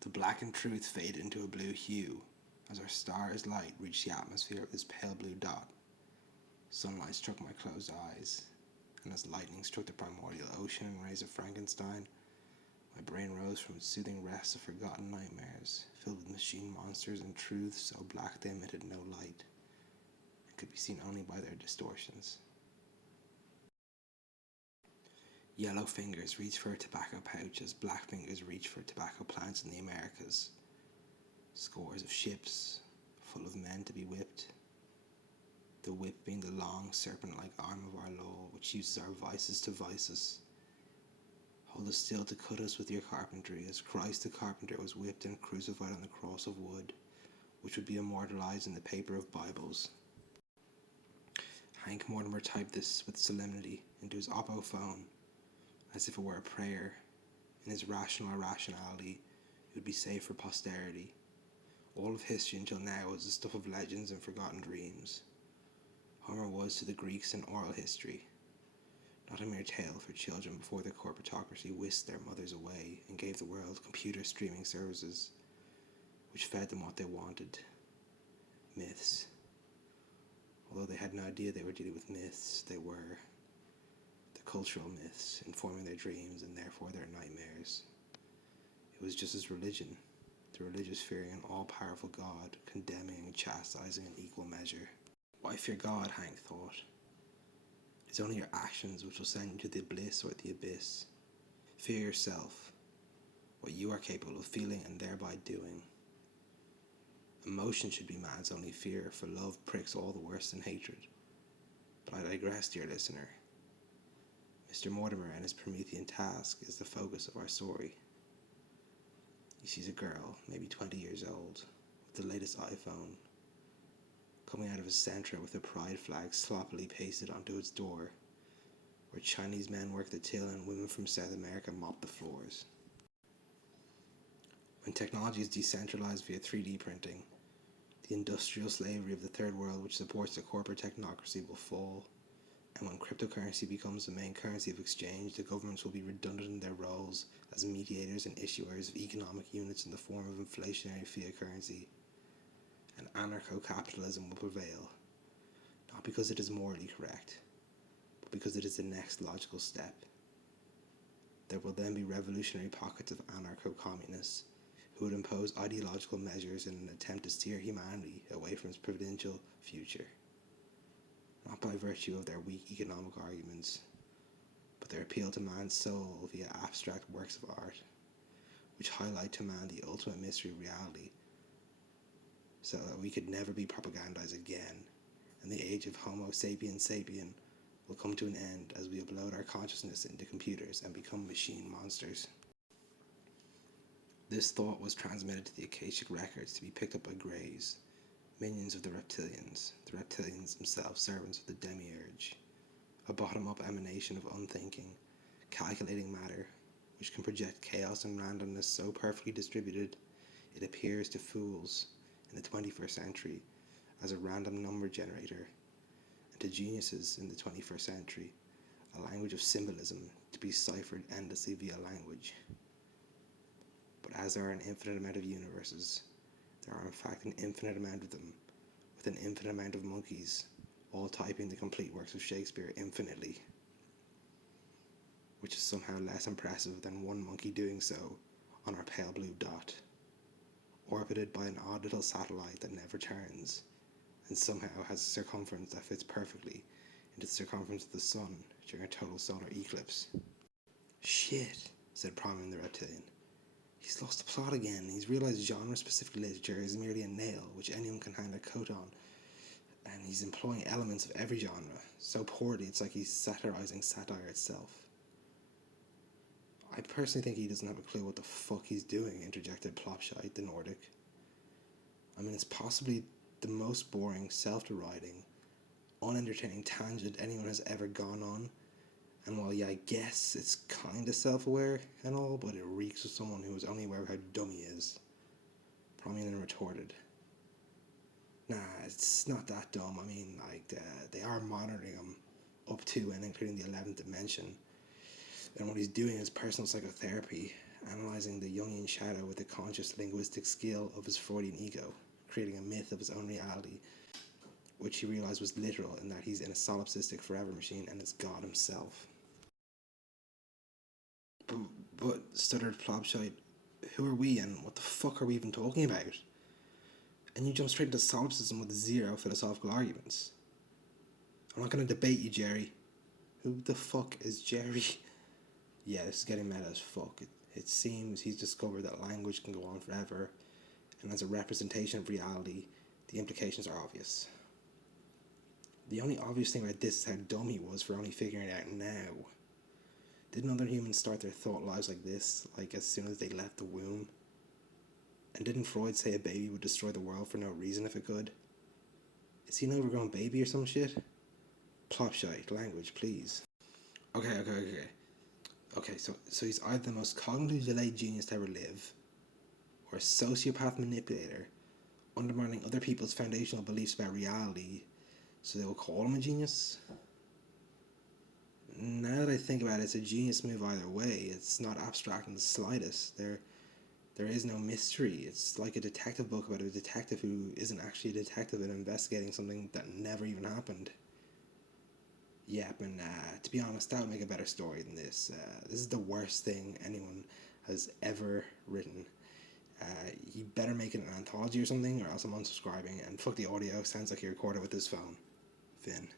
The blackened truth faded into a blue hue as our star's light reached the atmosphere of this pale blue dot. Sunlight struck my closed eyes, and as lightning struck the primordial ocean and rays of Frankenstein, my brain rose from its soothing rest of forgotten nightmares, filled with machine monsters and truths so black they emitted no light, and could be seen only by their distortions. Yellow fingers reached for a tobacco pouch as black fingers reached for tobacco plants in the Americas. Scores of ships, full of men to be whipped. The whip being the long, serpent-like arm of our law, which uses our vices to vice us. Hold us still to cut us with your carpentry, as Christ the carpenter was whipped and crucified on the cross of wood, which would be immortalized in the paper of Bibles. Hank Mortimer typed this with solemnity into his Oppo phone, as if it were a prayer. In his rational irrationality, it would be saved for posterity. All of history until now was the stuff of legends and forgotten dreams. Homer was to the Greeks an oral history, not a mere tale for children before the corporatocracy whisked their mothers away and gave the world computer streaming services, which fed them what they wanted. Myths. Although they had no idea they were dealing with myths, they were. The cultural myths, informing their dreams and therefore their nightmares. It was just as religion, the religious fearing an all-powerful God, condemning and chastising in equal measure. Why fear God, Hank thought. It's only your actions which will send you to the bliss or the abyss. Fear yourself, what you are capable of feeling and thereby doing. Emotion should be man's only fear, for love pricks all the worse than hatred. But I digress, dear listener. Mr. Mortimer and his Promethean task is the focus of our story. He sees a girl, maybe 20 years old, with the latest iPhone, coming out of a Centra with a pride flag sloppily pasted onto its door, where Chinese men work the till and women from South America mop the floors. When technology is decentralized via 3D printing, the industrial slavery of the third world which supports the corporate technocracy will fall, and when cryptocurrency becomes the main currency of exchange, the governments will be redundant in their roles as mediators and issuers of economic units in the form of inflationary fiat currency, and anarcho-capitalism will prevail, not because it is morally correct, but because it is the next logical step. There will then be revolutionary pockets of anarcho-communists who would impose ideological measures in an attempt to steer humanity away from its providential future, not by virtue of their weak economic arguments, but their appeal to man's soul via abstract works of art, which highlight to man the ultimate mystery of reality, so that we could never be propagandized again, and the age of Homo sapiens sapien will come to an end as we upload our consciousness into computers and become machine monsters. This thought was transmitted to the Akashic records to be picked up by Greys, minions of the reptilians themselves servants of the demiurge, a bottom-up emanation of unthinking, calculating matter, which can project chaos and randomness so perfectly distributed it appears to fools in the 21st century as a random number generator, and to geniuses in the 21st century a language of symbolism to be ciphered endlessly via language. But as there are an infinite amount of universes, there are in fact an infinite amount of them, with an infinite amount of monkeys, all typing the complete works of Shakespeare infinitely, which is somehow less impressive than one monkey doing so on our pale blue dot, orbited by an odd little satellite that never turns, and somehow has a circumference that fits perfectly into the circumference of the sun during a total solar eclipse. Shit, said Prime the reptilian. He's lost the plot again. He's realized genre-specific literature is merely a nail which anyone can hang their coat on, and he's employing elements of every genre so poorly it's like he's satirizing satire itself. I personally think he doesn't have a clue what the fuck he's doing, interjected Plopshite the Nordic. I mean, it's possibly the most boring, self-deriding, unentertaining tangent anyone has ever gone on, and while yeah, I guess it's kinda self-aware and all, but it reeks of someone who is only aware of how dumb he is. Prominent retorted, nah, it's not that dumb. I mean, like, they are monitoring him up to and including the 11th dimension, and what he's doing is personal psychotherapy, analysing the Jungian shadow with the conscious linguistic skill of his Freudian ego, creating a myth of his own reality, which he realised was literal in that he's in a solipsistic forever machine and is God himself. But stuttered Plobshite, who are we and what the fuck are we even talking about? And you jump straight into solipsism with zero philosophical arguments. I'm not going to debate you, Jerry. Who the fuck is Jerry? Yeah, this is getting meta as fuck. It seems he's discovered that language can go on forever, and as a representation of reality, the implications are obvious. The only obvious thing about this is how dumb he was for only figuring it out now. Didn't other humans start their thought lives like this, like as soon as they left the womb? And didn't Freud say a baby would destroy the world for no reason if it could? Is he an overgrown baby or some shit? Plopshite, language, please. Okay, so he's either the most cognitively delayed genius to ever live, or a sociopath manipulator, undermining other people's foundational beliefs about reality, so they will call him a genius? Now that I think about it, it's a genius move either way. It's not abstract in the slightest. There is no mystery. It's like a detective book about a detective who isn't actually a detective and investigating something that never even happened. Yep, and to be honest, that would make a better story than this. This is the worst thing anyone has ever written. You better make it an anthology or something, or else I'm unsubscribing. And fuck the audio, sounds like he recorded with his phone. Finn.